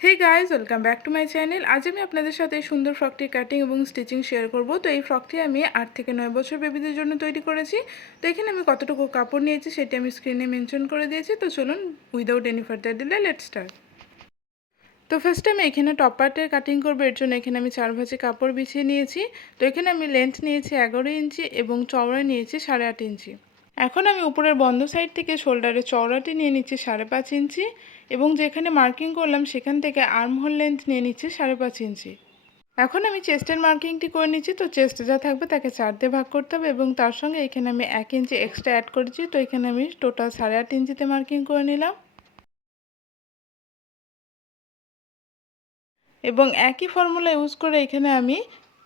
Hey guys welcome back to my channel. आज আমি আপনাদের সাথে এই সুন্দর ফ্রকটির কাটিং এবং স্টিচিং শেয়ার করব। তো এই ফ্রকটি আমি 8 থেকে 9 বছর বেবিদের জন্য তৈরি করেছি। তো এখানে আমি কতটুকু কাপড় নিয়েছি সেটা আমি স্ক্রিনে মেনশন করে দিয়েছি। তো চলুন without any further delay let's start. তো ফার্স্ট আমি এখানে টপ পার্টের কাটিং করব। এর জন্য এখানে আমি 4 ভাঁজে কাপড় বিছিয়ে নিয়েছি। তো এখানে আমি লেন্থ নিয়েছি 11 ইঞ্চি এবং চওড়া নিয়েছি 8.5 ইঞ্চি। এখন আমি উপরের বন্ধ সাইড থেকে শোল্ডারের চওড়াটি নিয়ে নিচ্ছি 5.5 ইঞ্চি এবং যেখানে মার্কিং করলাম সেখান থেকে আর্মহোল লেন্থ নিয়ে নিচ্ছি 5.5 ইঞ্চি। এখন আমি চেস্টের মার্কিংটি করে নিচ্ছি। তো চেস্টে যা থাকবে তাকে 4 দিয়ে ভাগ করতে হবে এবং তার সঙ্গে এখানে আমি 1 ইঞ্চি এক্সট্রা অ্যাড করেছি। তো এখানে আমি টোটাল 8.5 ইঞ্চিতে মার্কিং করে নিলাম এবং একই ফর্মুলা ইউজ করে এখানে আমি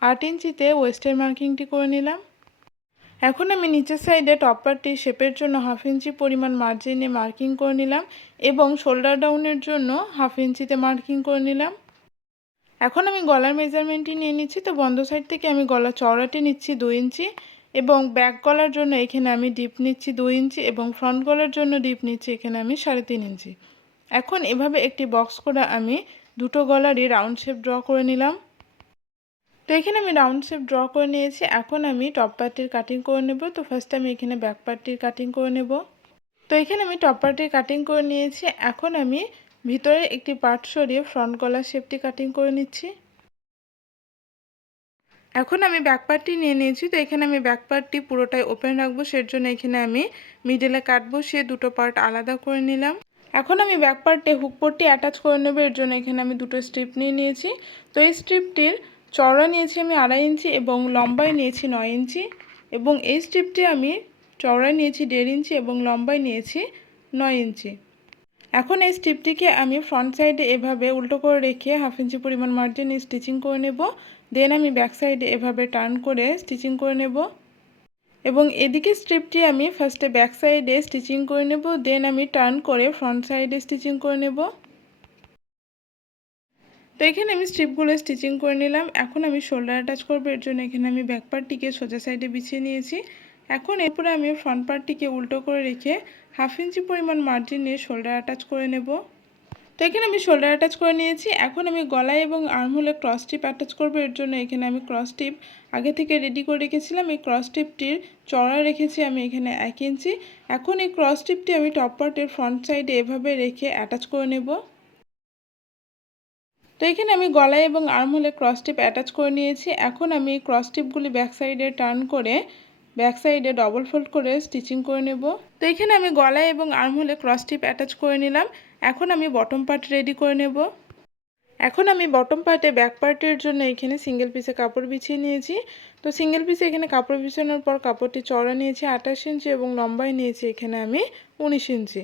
8 ইঞ্চিতে ওয়েস্টের মার্কিংটি করে নিলাম। এখন আমি নিচের সাইডে টপ পার্টটি শেপের জন্য 1/2 ইঞ্চি পরিমাণ মার্জিনে মার্কিং করে নিলাম এবং শোল্ডার ডাউনের জন্য 1/2 ইঞ্চিতে মার্কিং করে নিলাম। এখন আমি গলার মেজারমেন্টটি নিয়ে নিচ্ছি। তো বন্ধ সাইড থেকে আমি গলা চওড়াটি নিচ্ছি 2 ইঞ্চি এবং ব্যাক গলার জন্য এখানে আমি ডিপ নিচ্ছি 2 ইঞ্চি এবং ফ্রন্ট গলার জন্য ডিপ নিচ্ছি এখানে আমি 3.5 ইঞ্চি। এখন এভাবে একটি বক্স করে আমি দুটো গলারই রাউন্ড শেপ ড্র করে নিলাম। তো এখানে আমি রাউন্ড শেপ ড্র করে নিয়েছি। এখন আমি টপ পার্টির কাটিং করে নেব। তো ফার্স্ট আমি এখানে ব্যাক পার্টির কাটিং করে নেব। তো এখানে আমি টপ পার্টির কাটিং করে নিয়েছি। এখন আমি ভিতরে একটি পার্ট সরিয়ে ফ্রন্ট গলার শেপটি কাটিং করে নিচ্ছি। এখন আমি ব্যাক পার্টটি নিয়ে নিয়েছি। তো এখানে আমি ব্যাক পার্টটি পুরোটাই ওপেন রাখবো, সের জন্য এখানে আমি মিডলে কাটবো, সে দুটো পার্ট আলাদা করে নিলাম। এখন আমি ব্যাক পার্টে হুক পট্টি অ্যাটাচ করে নেব। এর জন্য এখানে আমি দুটো স্ট্রিপ নিয়ে নিয়েছি। তো এই স্ট্রিপটির চওড়া নিয়েছি আমি 2.5 ইঞ্চি এবং লম্বায় নিয়েছি 9 ইঞ্চি এবং এই স্ট্রিপটি আমি চওড়ায় নিয়েছি 1.5 ইঞ্চি এবং লম্বায় নিয়েছি 9 ইঞ্চি। এখন এই স্ট্রিপটিকে আমি ফ্রন্ট সাইডে এভাবে উল্টো করে রেখে 1/2 ইঞ্চি পরিমাণ মার্জিনে স্টিচিং করে নেব। দেন আমি ব্যাক সাইডে এভাবে টার্ন করে স্টিচিং করে নেব এবং এদিকে স্ট্রিপটি আমি ফার্স্টে ব্যাক সাইডে স্টিচিং করে নেব, দেন আমি টার্ন করে ফ্রন্ট সাইডে স্টিচিং করে নেব। তো এখানে আমি স্ট্রিপগুলো স্টিচিং করে নিলাম। এখন আমি শোল্ডার অ্যাটাচ করবো। এর জন্য এখানে আমি ব্যাক পার্টটিকে সোজা সাইডে বিছিয়ে নিয়েছি। এখন এরপরে আমি ফ্রন্ট পার্টটিকে উল্টো করে রেখে 1/2 ইঞ্চি পরিমাণ মার্জিন নিয়ে শোল্ডার অ্যাটাচ করে নেব। তো এখানে আমি শোল্ডার অ্যাটাচ করে নিয়েছি। এখন আমি গলায় এবং আর্মহোলে ক্রস টিপ অ্যাটাচ করবো। এর জন্য এখানে আমি ক্রস টিপ আগে থেকে রেডি করে রেখেছিলাম। এই ক্রস টিপটির চওড়া রেখেছি আমি এখানে 1 ইঞ্চি। এখন এই ক্রস টিপটি আমি টপ পার্টের ফ্রন্ট সাইডে এভাবে রেখে অ্যাটাচ করে নেব। তো এখানে আমি গলায় এবং আর্মহোলে ক্রস টিপ অ্যাটাচ করে নিয়েছি। এখন আমি এই ক্রস টিপগুলি ব্যাক সাইডে টার্ন করে ব্যাক সাইডে ডবল ফোল্ড করে স্টিচিং করে নেব। তো এখানে আমি গলায় এবং আর্মহোলে ক্রস টিপ অ্যাটাচ করে নিলাম। এখন আমি বটম পার্ট রেডি করে নেব। এখন আমি বটম পার্টে ব্যাক পার্টের জন্য এখানে সিঙ্গেল পিসে কাপড় বিছিয়ে নিয়েছি। তো সিঙ্গেল পিসে এখানে কাপড় বিছানোর পর কাপড়টি চওড়া নিয়েছি 28 ইঞ্চি এবং লম্বায় নিয়েছি এখানে আমি 19 ইঞ্চি।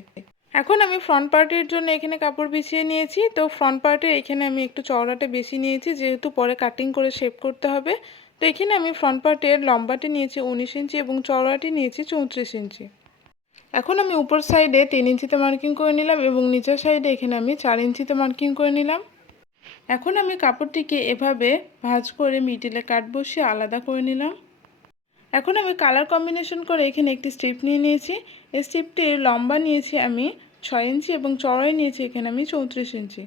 এখন আমি ফ্রন্ট পার্টের জন্য এখানে কাপড় বিছিয়ে নিয়েছি। তো ফ্রন্ট পার্টের এখানে আমি একটু চওড়াটা বেশি নিয়েছি, যেহেতু পরে কাটিং করে শেপ করতে হবে। তো এখানে আমি ফ্রন্ট পার্টের লম্বাটি নিয়েছি 19 ইঞ্চি এবং চওড়াটি নিয়েছি 34 ইঞ্চি। এখন আমি উপর সাইডে 3 ইঞ্চিতে মার্কিং করে নিলাম এবং নিচের সাইডে এখানে আমি 4 ইঞ্চিতে মার্কিং করে নিলাম। এখন আমি কাপড়টিকে এভাবে ভাঁজ করে মিডিলে কাট বসিয়ে আলাদা করে নিলাম। এখন আমি কালার কম্বিনেশন করে এখানে একটি স্ট্রিপ নিয়ে নিয়েছি। এই স্ট্রিপটির লম্বা নিয়েছি আমি 6 ইঞ্চি এবং চওড়াই নিয়েছি এখানে আমি 34 ইঞ্চি।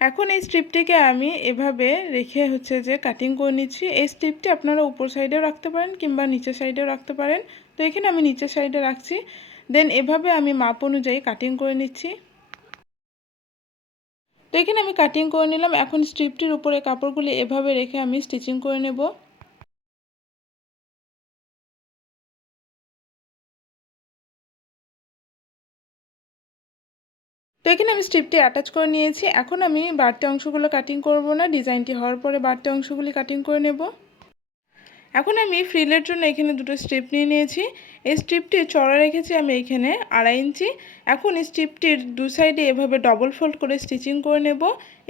এখন এই স্ট্রিপটিকে আমি এভাবে রেখে যে কাটিং করে নিচ্ছি। এই স্ট্রিপটি আপনারা উপর সাইডেও রাখতে পারেন কিংবা নিচের সাইডেও রাখতে পারেন। তো এখানে আমি নিচের সাইডে রাখছি। দেন এভাবে আমি মাপ অনুযায়ী কাটিং করে নিচ্ছি। তো এখানে আমি কাটিং করে নিলাম। এখন স্ট্রিপটির উপরে কাপড়গুলি এভাবে রেখে আমি স্টিচিং করে নেব। তো এখানে আমি স্ট্রিপটি অ্যাটাচ করে নিয়েছি। এখন আমি বাড়তি অংশগুলো কাটিং করব না, ডিজাইনটি হওয়ার পরে বাড়তি অংশগুলি কাটিং করে নেব। এখন আমি ফ্রিলের জন্য এখানে দুটো স্ট্রিপ নিয়ে নিয়েছি। এই স্ট্রিপটি চওড়া রেখেছি আমি এখানে 2.5 ইঞ্চি। এখন স্ট্রিপটির দু সাইডে এভাবে ডবল ফোল্ড করে স্টিচিং করে নেব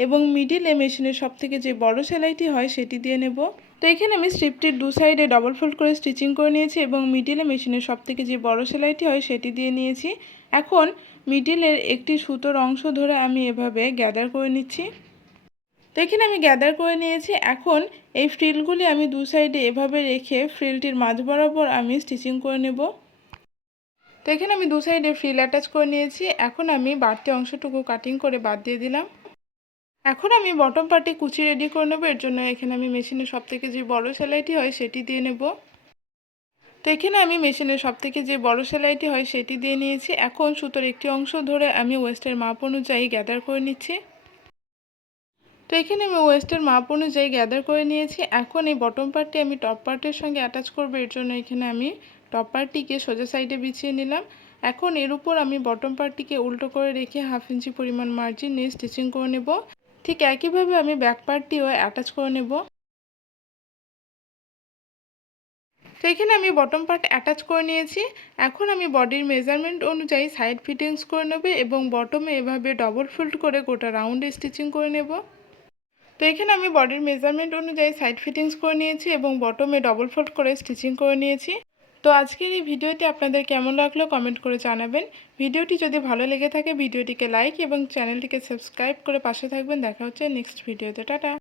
এবং মিডিলে মেশিনের সবথেকে যে বড় সেলাইটি হয় সেটি দিয়ে নেব। তো এখানে আমি স্ট্রিপটির দু সাইডে ডবল ফোল্ড করে স্টিচিং করে নিয়েছি এবং মিডিলে মেশিনের সবথেকে যে বড় সেলাইটি হয় সেটি দিয়ে নিয়েছি। এখন মিডিলের একটি সুতোর অংশ ধরে আমি এভাবে গ্যাদার করে নিচ্ছি। তো এখানে আমি গ্যাদার করে নিয়েছি। এখন এই ফ্রিলগুলি আমি দু সাইডে এভাবে রেখে ফ্রিলটির মাঝ বরাবর আমি স্টিচিং করে নেব। তো এখানে আমি দু সাইডে ফ্রিল অ্যাটাচ করে নিয়েছি। এখন আমি বাড়তি অংশটুকু কাটিং করে বাদ দিয়ে দিলাম। এখন আমি বটম পার্টে কুচি রেডি করে নেব। এর জন্য এখানে আমি মেশিনের সবথেকে যে বড় সেলাইটি হয় সেটি দিয়ে নেব। তো এখানে আমি মেশিনের সবথেকে যে বড় সেলাইটি হয় সেটি দিয়ে নিয়েছি। এখন সুতোর একটি অংশ ধরে আমি ওয়েস্টের মাপ অনুযায়ী গ্যাদার করে নিচ্ছি। তো এখানে আমি ওয়েস্টের মাপ অনুযায়ী গ্যাদার করে নিয়েছি। এখন এই বটম পার্টটি আমি টপ পার্টের সঙ্গে অ্যাটাচ করব। এর জন্য এখানে আমি টপ পার্টটিকে সোজা সাইডে বিছিয়ে নিলাম। এখন এর উপর আমি বটম পার্টটিকে উল্টো করে রেখে 1/2 ইঞ্চি পরিমাণ মার্জিন নিয়ে স্টিচিং করে নেব। ঠিক একইভাবে আমি ব্যাক পার্টটিও অ্যাটাচ করে নেব। তো এখানে আমি বটম পার্ট অ্যাটাচ করে নিয়েছি। এখন আমি বডির মেজারমেন্ট অনুযায়ী সাইড ফিটিংস করে নেব এবং বটমে এভাবে ডবল ফোল্ড করে গোটা রাউন্ডে স্টিচিং করে নেব। তো এখানে আমি বডির মেজারমেন্ট অনুযায়ী সাইড ফিটিংস করে নিয়েছি এবং বটমে ডবল ফোল্ড করে স্টিচিং করে নিয়েছি। তো আজকের এই ভিডিওটি আপনাদের কেমন লাগলো কমেন্ট করে জানাবেন। ভিডিওটি যদি ভালো লেগে থাকে ভিডিওটিকে লাইক এবং চ্যানেলটিকে সাবস্ক্রাইব করে পাশে থাকবেন। দেখা হচ্ছে নেক্সট ভিডিওতে। টাটা।